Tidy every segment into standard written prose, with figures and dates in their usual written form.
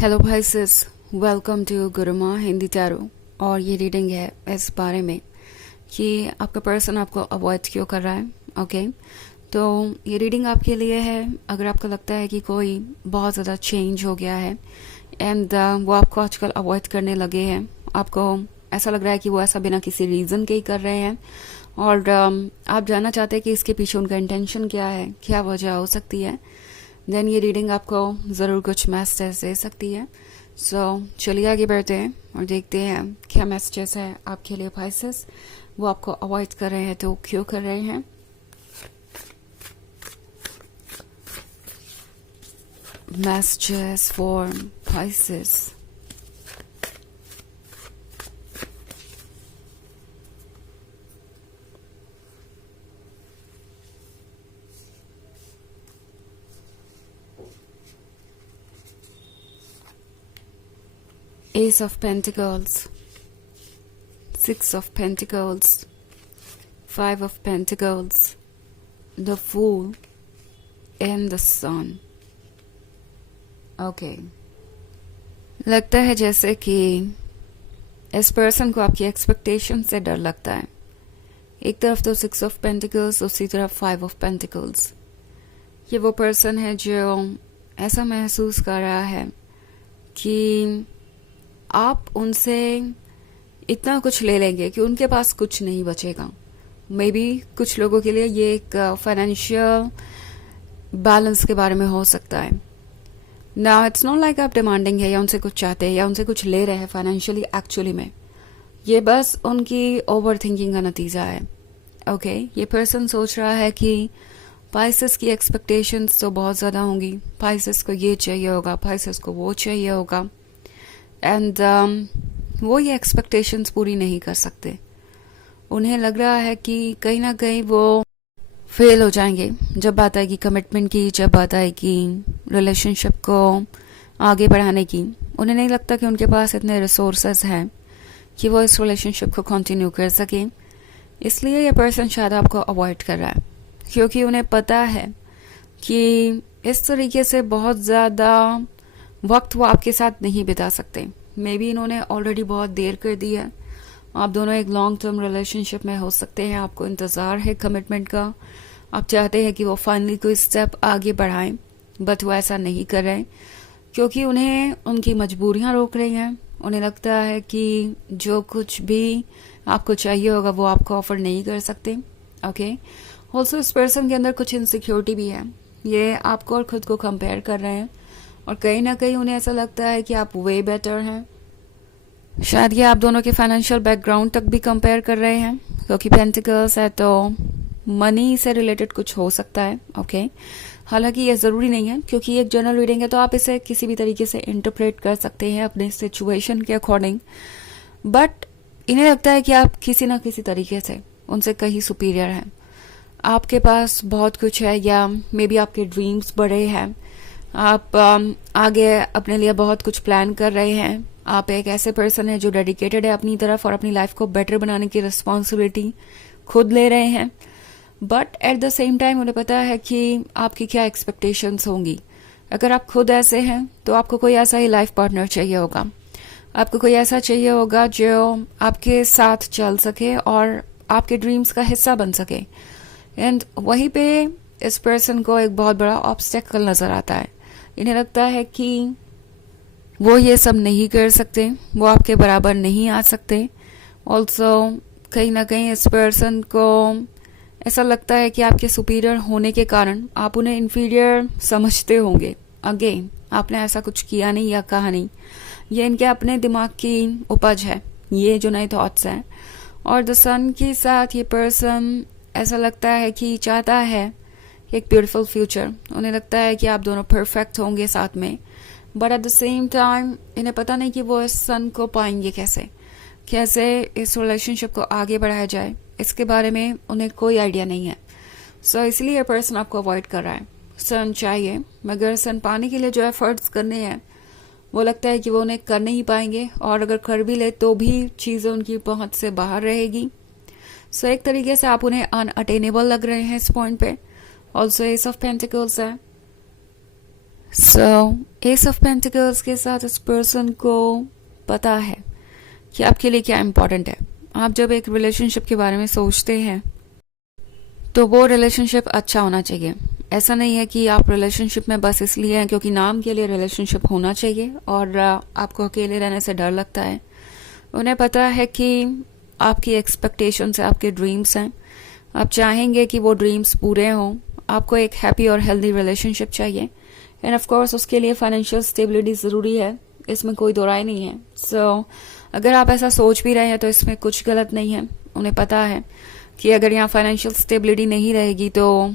Hello भाई सिस, welcome to गुरुमा Hindi tarot. और ये रीडिंग है इस बारे में कि आपका पर्सन आपको अवॉइड क्यों कर रहा है। ओके, तो ये रीडिंग आपके लिए है अगर आपको लगता है कि कोई बहुत ज़्यादा चेंज हो गया है एंड वो आपको आजकल अवॉइड करने लगे हैं। आपको ऐसा लग रहा है कि वो ऐसा बिना किसी रीज़न के ही कर रहे हैं और आप जानना चाहते हैं कि इसके पीछे उनका इंटेंशन क्या है, क्या वजह हो सकती है। देन ये रीडिंग आपको ज़रूर कुछ मैसेज दे सकती है। सो चलिए आगे बढ़ते हैं और देखते हैं क्या मैसेजेस है आपके लिए पाइसेस। वो आपको अवॉइड कर रहे हैं तो क्यों कर रहे हैं। Messages for Pisces. Ace of Pentacles, Six of Pentacles, Five of Pentacles, the Fool and the Sun. Okay. लगता है जैसे कि इस पर्सन को आपकी एक्सपेक्टेशन से डर लगता है। एक तरफ तो सिक्स ऑफ पेंटिकल्स, दूसरी तरफ फाइव ऑफ पेंटिकल्स। ये वो पर्सन है जो ऐसा महसूस कर रहा है कि आप उनसे इतना कुछ ले लेंगे कि उनके पास कुछ नहीं बचेगा। मे बी कुछ लोगों के लिए ये एक फाइनेंशियल बैलेंस के बारे में हो सकता है। नाउ इट्स नॉट लाइक आप डिमांडिंग है या उनसे कुछ चाहते हैं या उनसे कुछ ले रहे हैं फाइनेंशियली। एक्चुअली में ये बस उनकी ओवर थिंकिंग का नतीजा है। ओके, ये पर्सन सोच रहा है कि पाइसेस की एक्सपेक्टेशंस तो बहुत ज़्यादा होंगी। पाइसेस को ये चाहिए होगा, पाइसेस को वो चाहिए होगा एंड वो ये एक्सपेक्टेशंस पूरी नहीं कर सकते। उन्हें लग रहा है कि कहीं ना कहीं वो फेल हो जाएंगे जब बात आएगी कमिटमेंट की, जब बात आएगी रिलेशनशिप को आगे बढ़ाने की। उन्हें नहीं लगता कि उनके पास इतने रिसोर्सेज हैं कि वो इस रिलेशनशिप को कंटिन्यू कर सकें। इसलिए ये पर्सन शायद आपको अवॉइड कर रहा है क्योंकि उन्हें पता है कि इस तरीके से बहुत ज़्यादा वक्त वो आपके साथ नहीं बिता सकते। मे बी इन्होंने ऑलरेडी बहुत देर कर दी है। आप दोनों एक लॉन्ग टर्म रिलेशनशिप में हो सकते हैं, आपको इंतज़ार है कमिटमेंट का। आप चाहते हैं कि वो फाइनली कोई स्टेप आगे बढ़ाएं, बट वो ऐसा नहीं कर रहे क्योंकि उन्हें उनकी मजबूरियां रोक रही हैं। उन्हें लगता है कि जो कुछ भी आपको चाहिए होगा वो आपको ऑफर नहीं कर सकते। ओके, ऑल्सो इस पर्सन के अंदर कुछ इनसिक्योरिटी भी है। ये आपको और खुद को कंपेयर कर रहे हैं और कहीं ना कहीं उन्हें ऐसा लगता है कि आप वे बेटर हैं। शायद ये आप दोनों के फाइनेंशियल बैकग्राउंड तक भी कंपेयर कर रहे हैं क्योंकि पेंटिकल्स है तो मनी से रिलेटेड कुछ हो सकता है। ओके, हालांकि ये ज़रूरी नहीं है क्योंकि एक जनरल रीडिंग है तो आप इसे किसी भी तरीके से इंटरप्रेट कर सकते हैं अपने सिचुएशन के अकॉर्डिंग। बट इन्हें लगता है कि आप किसी ना किसी तरीके से उनसे कहीं सुपीरियर हैं। आपके पास बहुत कुछ है या मे बी आपके ड्रीम्स बड़े हैं। आप आगे अपने लिए बहुत कुछ प्लान कर रहे हैं। आप एक ऐसे पर्सन है जो डेडिकेटेड है अपनी तरफ और अपनी लाइफ को बेटर बनाने की रिस्पॉन्सिबिलिटी खुद ले रहे हैं। But at the same time उन्हें पता है कि आपकी क्या एक्सपेक्टेशंस होंगी। अगर आप खुद ऐसे हैं तो आपको कोई ऐसा ही लाइफ पार्टनर चाहिए होगा। आपको कोई ऐसा चाहिए होगा जो आपके साथ चल सके और आपके ड्रीम्स का हिस्सा बन सके। एंड वहीं पे इस पर्सन को एक बहुत बड़ा ऑब्स्टेकल नज़र आता है। इन्हें लगता है कि वो ये सब नहीं कर सकते, वो आपके बराबर नहीं आ सकते। ऑल्सो कहीं ना कहीं इस पर्सन को ऐसा लगता है कि आपके सुपीरियर होने के कारण आप उन्हें इन्फीरियर समझते होंगे। अगेन आपने ऐसा कुछ किया नहीं या कहा नहीं, ये इनके अपने दिमाग की उपज है, ये जो नए थॉट्स हैं। और द सन के साथ ये पर्सन ऐसा लगता है कि चाहता है एक ब्यूटीफुल फ्यूचर। उन्हें लगता है कि आप दोनों परफेक्ट होंगे साथ में। But at the same time इन्हें पता नहीं कि वो इस सन को पाएंगे कैसे, कैसे इस रिलेशनशिप को आगे बढ़ाया जाए। इसके बारे में उन्हें कोई आइडिया नहीं है। सो इसलिए ये पर्सन आपको अवॉइड कर रहा है। सन चाहिए मगर सन पाने के लिए जो एफर्ट्स करने हैं वो लगता है कि वो उन्हें कर नहीं पाएंगे और अगर कर भी ले तो भी चीज़ें उनकी पहुंच से बाहर रहेगी। सो एक तरीके से आप उन्हें अनअटेनेबल लग रहे हैं इस पॉइंट पे। ऑल्सो एस ऑफ पेंटिकल्स है। सो एस ऑफ पेंटिकल्स के साथ इस पर्सन को पता है कि आपके लिए क्या इम्पोर्टेंट है। आप जब एक रिलेशनशिप के बारे में सोचते हैं तो वो रिलेशनशिप अच्छा होना चाहिए। ऐसा नहीं है कि आप रिलेशनशिप में बस इसलिए हैं क्योंकि नाम के लिए रिलेशनशिप होना चाहिए और आपको अकेले रहने से डर लगता है। उन्हें पता है कि आपकी एक्सपेक्टेशंस है, आपके ड्रीम्स हैं, आप चाहेंगे कि वो ड्रीम्स पूरे हों। आपको एक हैप्पी और हेल्दी रिलेशनशिप चाहिए एंड ऑफ कोर्स उसके लिए फाइनेंशियल स्टेबिलिटी ज़रूरी है, इसमें कोई दो राय नहीं है। सो अगर आप ऐसा सोच भी रहे हैं तो इसमें कुछ गलत नहीं है। उन्हें पता है कि अगर यहाँ फाइनेंशियल स्टेबिलिटी नहीं रहेगी तो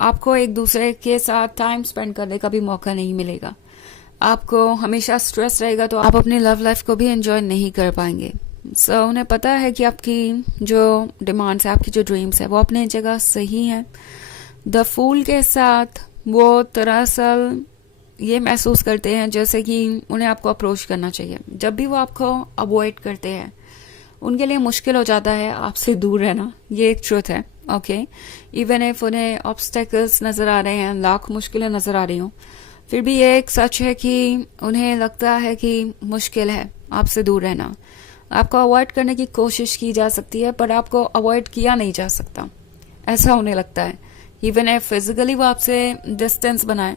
आपको एक दूसरे के साथ टाइम स्पेंड करने का भी मौका नहीं मिलेगा। आपको हमेशा स्ट्रेस रहेगा तो आप अपनी लव लाइफ को भी एंजॉय नहीं कर पाएंगे। सो उन्हें पता है कि आपकी जो डिमांड्स है, आपकी जो ड्रीम्स है वो अपनी जगह सही है। द फूल के साथ वो दरअसल ये महसूस करते हैं जैसे कि उन्हें आपको अप्रोच करना चाहिए। जब भी वो आपको अवॉइड करते हैं उनके लिए मुश्किल हो जाता है आपसे दूर रहना, ये एक ट्रुथ है। ओके, इवन इफ उन्हें ऑब्स्टेकल्स नज़र आ रहे हैं, लाख मुश्किलें नज़र आ रही हों, फिर भी ये एक सच है कि उन्हें लगता है कि मुश्किल है आपसे दूर रहना। आपको अवॉइड करने की कोशिश की जा सकती है पर आपको अवॉइड किया नहीं जा सकता, ऐसा उन्हें लगता है। इवन इफ फिजिकली वो आपसे डिस्टेंस बनाए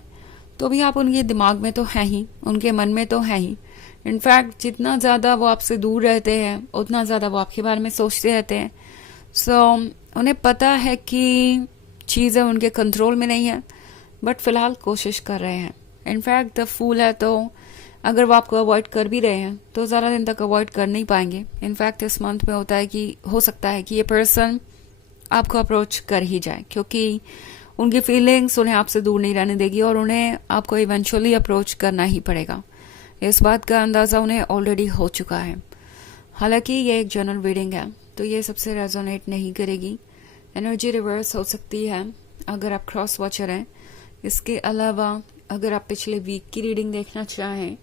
तो भी आप उनके दिमाग में तो हैं ही, उनके मन में तो हैं ही। इनफैक्ट जितना ज़्यादा वो आपसे दूर रहते हैं उतना ज़्यादा वो आपके बारे में सोचते रहते हैं। सो उन्हें पता है कि चीज़ें उनके कंट्रोल में नहीं है बट फिलहाल कोशिश कर रहे हैं। इनफैक्ट द फूल है तो अगर वो आपको अवॉइड कर भी रहे हैं तो ज़्यादा दिन तक अवॉइड कर नहीं पाएंगे। इनफैक्ट इस मंथ में होता है कि हो सकता है कि ये पर्सन आपको अप्रोच कर ही जाए क्योंकि उनकी फीलिंग्स उन्हें आपसे दूर नहीं रहने देगी और उन्हें आपको इवेंचुअली अप्रोच करना ही पड़ेगा। इस बात का अंदाज़ा उन्हें ऑलरेडी हो चुका है। हालांकि ये एक जनरल रीडिंग है तो ये सबसे रेजोनेट नहीं करेगी, एनर्जी रिवर्स हो सकती है अगर आप क्रॉस वॉचर हैं। इसके अलावा अगर आप पिछले वीक की रीडिंग देखना चाहें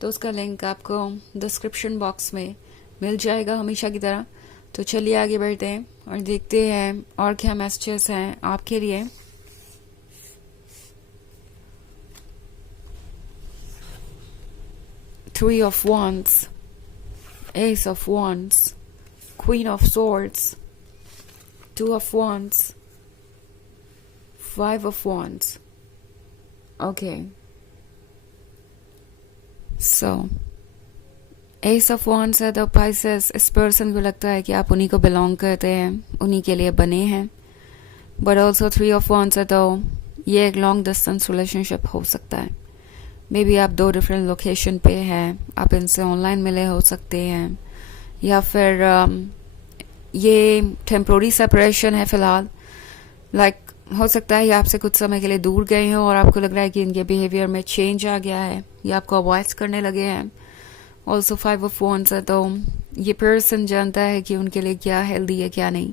तो उसका लिंक आपको डिस्क्रिप्शन बॉक्स में मिल जाएगा हमेशा की तरह। तो चलिए आगे बढ़ते हैं और देखते हैं और क्या मैसेजेस हैं आपके लिए। Three of Wands, Ace of Wands, Queen of Swords, Two of Wands, Five of Wands. Okay. So, Ace of Wands है तो Pisces, इस पर्सन को लगता है कि आप उन्हीं को बिलोंग करते हैं, उन्हीं के लिए बने हैं। But also Three of Wands है तो ये एक लॉन्ग डिस्टेंस रिलेशनशिप हो सकता है। मे बी आप दो डिफरेंट लोकेशन पे हैं, आप इनसे ऑनलाइन मिले हो सकते हैं या फिर ये टेम्प्रोरी सेपरेशन है फ़िलहाल। लाइक हो सकता है ये आपसे कुछ समय के लिए दूर गए हों और आपको लग रहा है कि इनके बिहेवियर में चेंज आ गया है या आपको अवॉइड करने लगे हैं। ऑल्सो Five of Wands है तो ये पर्सन जानता है कि उनके लिए क्या हेल्दी है क्या नहीं।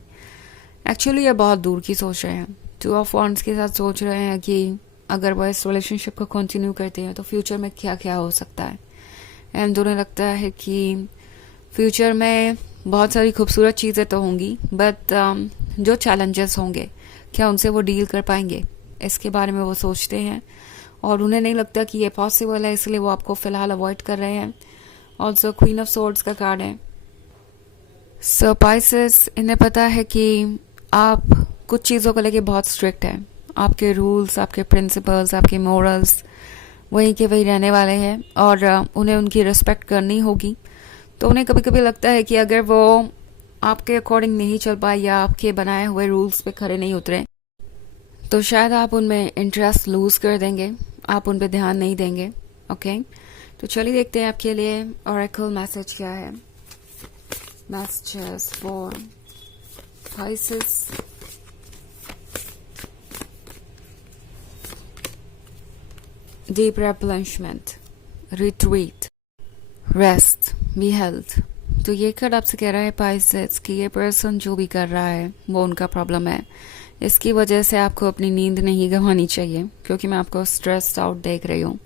एक्चुअली ये बहुत दूर की सोच रहे हैं। Two of Wands के साथ सोच रहे हैं कि अगर वो इस रिलेशनशिप को कंटिन्यू करते हैं तो फ्यूचर में क्या क्या हो सकता है। एंड उन्हें लगता है कि फ्यूचर में बहुत सारी खूबसूरत चीज़ें तो होंगी बट जो चैलेंजेस होंगे क्या उनसे वो डील कर पाएंगे, इसके बारे में वो सोचते हैं और उन्हें नहीं लगता कि ये पॉसिबल है, इसलिए वो आपको फ़िलहाल अवॉइड कर रहे हैं। ऑल्सो क्वीन ऑफ सोर्ड्स का कार्ड है। सो पाइसेस, इन्हें पता है कि आप कुछ चीज़ों को लेके बहुत स्ट्रिक्ट हैं। आपके रूल्स, आपके प्रिंसिपल्स, आपके मोरल्स वहीं के वहीं रहने वाले हैं और उन्हें उनकी रिस्पेक्ट करनी होगी। तो उन्हें कभी कभी लगता है कि अगर वो आपके अकॉर्डिंग नहीं चल पाए या आपके बनाए हुए रूल्स पे खरे नहीं उतरे तो शायद आप उनमें इंटरेस्ट लूज कर देंगे, आप उन पे ध्यान नहीं देंगे। ओके, तो चलिए देखते हैं आपके लिए ऑरेकल मैसेज क्या है। Messages for Pisces. Deep replenishment, retreat, rest, be health। तो ये कार्ड आपसे कह रहा है पाइसेस कि ये पर्सन जो भी कर रहा है वो उनका प्रॉब्लम है। इसकी वजह से आपको अपनी नींद नहीं गंवानी चाहिए क्योंकि मैं आपको स्ट्रेस्ड आउट देख रही हूँ।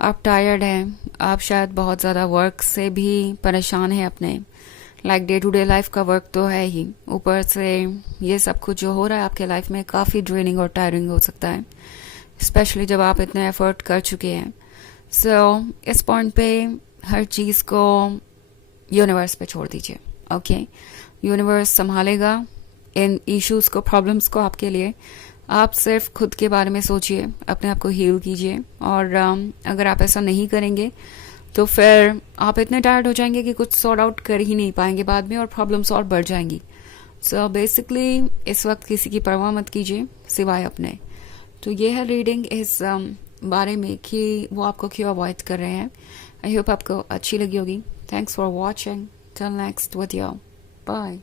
आप टायर्ड हैं, आप शायद बहुत ज़्यादा वर्क से भी परेशान हैं अपने। Like day to day life का वर्क तो है ही, ऊपर से ये सब कुछ जो हो रहा है आपके लाइफ में काफ़ी ड्रेनिंग और टायरिंग हो सकता है, स्पेशली जब आप इतने एफर्ट कर चुके हैं। सो इस पॉइंट पे हर चीज़ को यूनिवर्स पे छोड़ दीजिए. ओके, यूनिवर्स संभालेगा इन इश्यूज को, प्रॉब्लम्स को आपके लिए. आप सिर्फ खुद के बारे में सोचिए, अपने आप को हील कीजिए. और अगर आप ऐसा नहीं करेंगे तो फिर आप इतने टायर्ड हो जाएंगे कि कुछ सॉर्ट आउट कर ही नहीं पाएंगे बाद में, और प्रॉब्लम्स और बढ़ जाएंगी. सो बेसिकली इस वक्त किसी की परवाह मत कीजिए सिवाय अपने. तो ये है रीडिंग इस बारे में कि वो आपको क्यों अवॉइड कर रहे हैं. आई होप आपको अच्छी लगी होगी. Thanks for watching. Till next video. Bye.